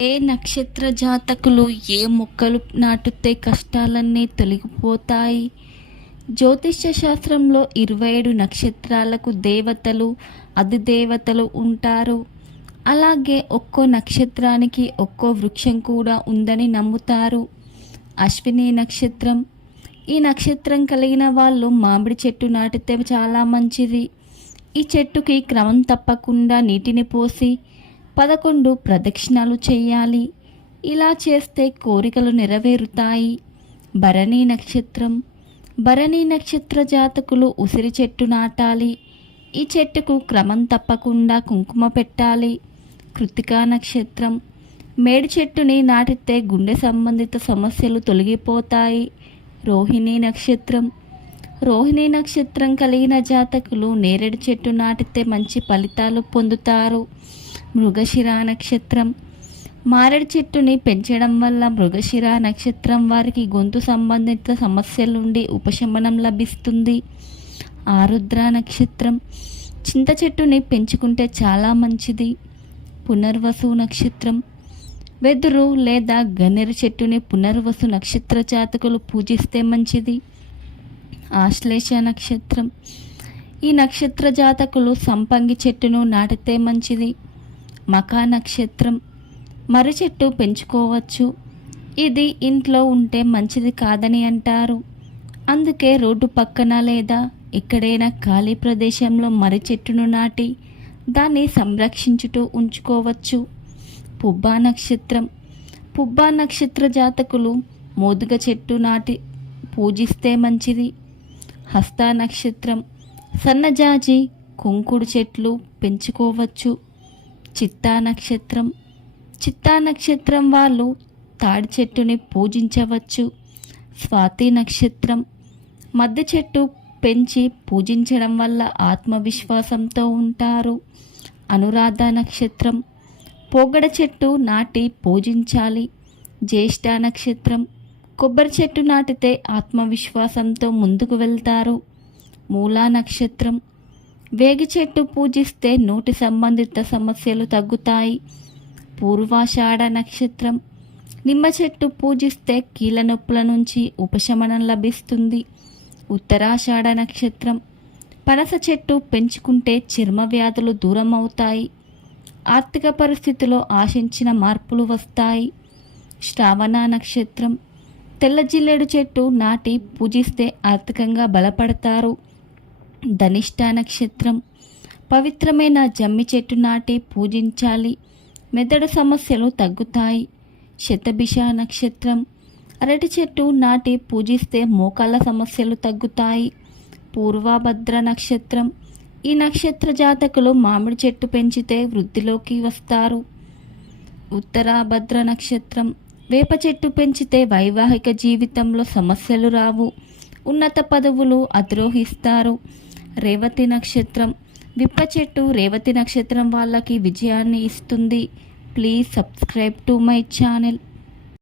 ఏ నక్షత్ర జాతకులు ఏ మొక్కలు నాటితే కష్టాలన్నీ తొలగిపోతాయి? జ్యోతిష్య శాస్త్రంలో 27 నక్షత్రాలకు దేవతలు, అధిదేవతలు ఉంటారు. అలాగే ఒక్కో నక్షత్రానికి ఒక్కో వృక్షం కూడా ఉందని నమ్ముతారు. అశ్విని నక్షత్రం. ఈ నక్షత్రం కలిగిన వాళ్ళు మామిడి చెట్టు నాటితే చాలా మంచిది. ఈ చెట్టుకి క్రమం తప్పకుండా నీటిని పోసి 11 ప్రదక్షిణాలు చేయాలి. ఇలా చేస్తే కోరికలు నెరవేరుతాయి. భరణి నక్షత్రం. భరణి నక్షత్ర జాతకులు ఉసిరి చెట్టు నాటాలి. ఈ చెట్టుకు క్రమం తప్పకుండా కుంకుమ పెట్టాలి. కృత్తికా నక్షత్రం. మేడి చెట్టుని నాటితే గుండె సంబంధిత సమస్యలు తొలగిపోతాయి. రోహిణి నక్షత్రం. రోహిణి నక్షత్రం కలిగిన జాతకులు నేరేడు చెట్టు నాటితే మంచి ఫలితాలు పొందుతారు. మృగశిర నక్షత్రం. మారేడు చెట్టుని పెంచడం వల్ల మృగశిర నక్షత్రం వారికి గొంతు సంబంధిత సమస్యల నుండి ఉపశమనం లభిస్తుంది. ఆరుద్ర నక్షత్రం. చింత చెట్టుని పెంచుకుంటే చాలా మంచిది. పునర్వసు నక్షత్రం. వెదురు లేదా గన్నేరు చెట్టుని పునర్వసు నక్షత్ర జాతకులు పూజిస్తే మంచిది. ఆశ్లేష నక్షత్రం. ఈ నక్షత్ర జాతకులు సంపంగి చెట్టును నాటితే మంచిది. మఖా నక్షత్రం. మర్రి చెట్టు పెంచుకోవచ్చు. ఇది ఇంట్లో ఉంటే మంచిది కాదని అంటారు. అందుకే రోడ్డు పక్కన లేదా ఎక్కడైనా ఖాళీ ప్రదేశంలో మర్రి చెట్టును నాటి దాన్ని సంరక్షించుతూ ఉంచుకోవచ్చు. పుబ్బా నక్షత్రం. పుబ్బా నక్షత్ర జాతకులు మోదుగ చెట్టు నాటి పూజిస్తే మంచిది. హస్త నక్షత్రం. సన్నజాజి, కుంకుడు చెట్లు పెంచుకోవచ్చు. చిత్తా నక్షత్రం. చిత్తా నక్షత్రం వాళ్ళు తాడి చెట్టుని పూజించవచ్చు. స్వాతి నక్షత్రం. మద్దె చెట్టు పెంచి పూజించడం వల్ల ఆత్మవిశ్వాసంతో ఉంటారు. అనురాధ నక్షత్రం. పొగడ చెట్టు నాటి పూజించాలి. జ్యేష్ఠ నక్షత్రం. కొబ్బరి చెట్టు నాటితే ఆత్మవిశ్వాసంతో ముందుకు వెళ్తారు. మూలా నక్షత్రం. వేగి చెట్టు పూజిస్తే నోటి సంబంధిత సమస్యలు తగ్గుతాయి. పూర్వాషాఢ నక్షత్రం. నిమ్మ చెట్టు పూజిస్తే కీళ్ళ నొప్పుల నుంచి ఉపశమనం లభిస్తుంది. ఉత్తరాషాఢ నక్షత్రం. పనస చెట్టు పెంచుకుంటే చర్మ వ్యాధులు దూరం అవుతాయి. ఆర్థిక పరిస్థితిలో ఆశించిన మార్పులు వస్తాయి. శ్రావణ నక్షత్రం. తెల్ల జిల్లేడు చెట్టు నాటి పూజిస్తే ఆర్థికంగా బలపడతారు. ధనిష్ట నక్షత్రం. పవిత్రమైన జమ్మి చెట్టు నాటి పూజించాలి. మెదడు సమస్యలు తగ్గుతాయి. శతభిష నక్షత్రం. అరటి చెట్టు నాటి పూజిస్తే మోకాళ్ళ సమస్యలు తగ్గుతాయి. పూర్వభద్ర నక్షత్రం. ఈ నక్షత్ర జాతకులు మామిడి చెట్టు పెంచితే వృద్ధిలోకి వస్తారు. ఉత్తరాభద్ర నక్షత్రం. వేప చెట్టు పెంచితే వైవాహిక జీవితంలో సమస్యలు రావు. ఉన్నత పదవులు అధిరోహిస్తారు. రేవతి నక్షత్రం. విప్ప చెట్టు రేవతి నక్షత్రం వాళ్ళకి విజయాన్ని ఇస్తుంది. Please subscribe to my channel.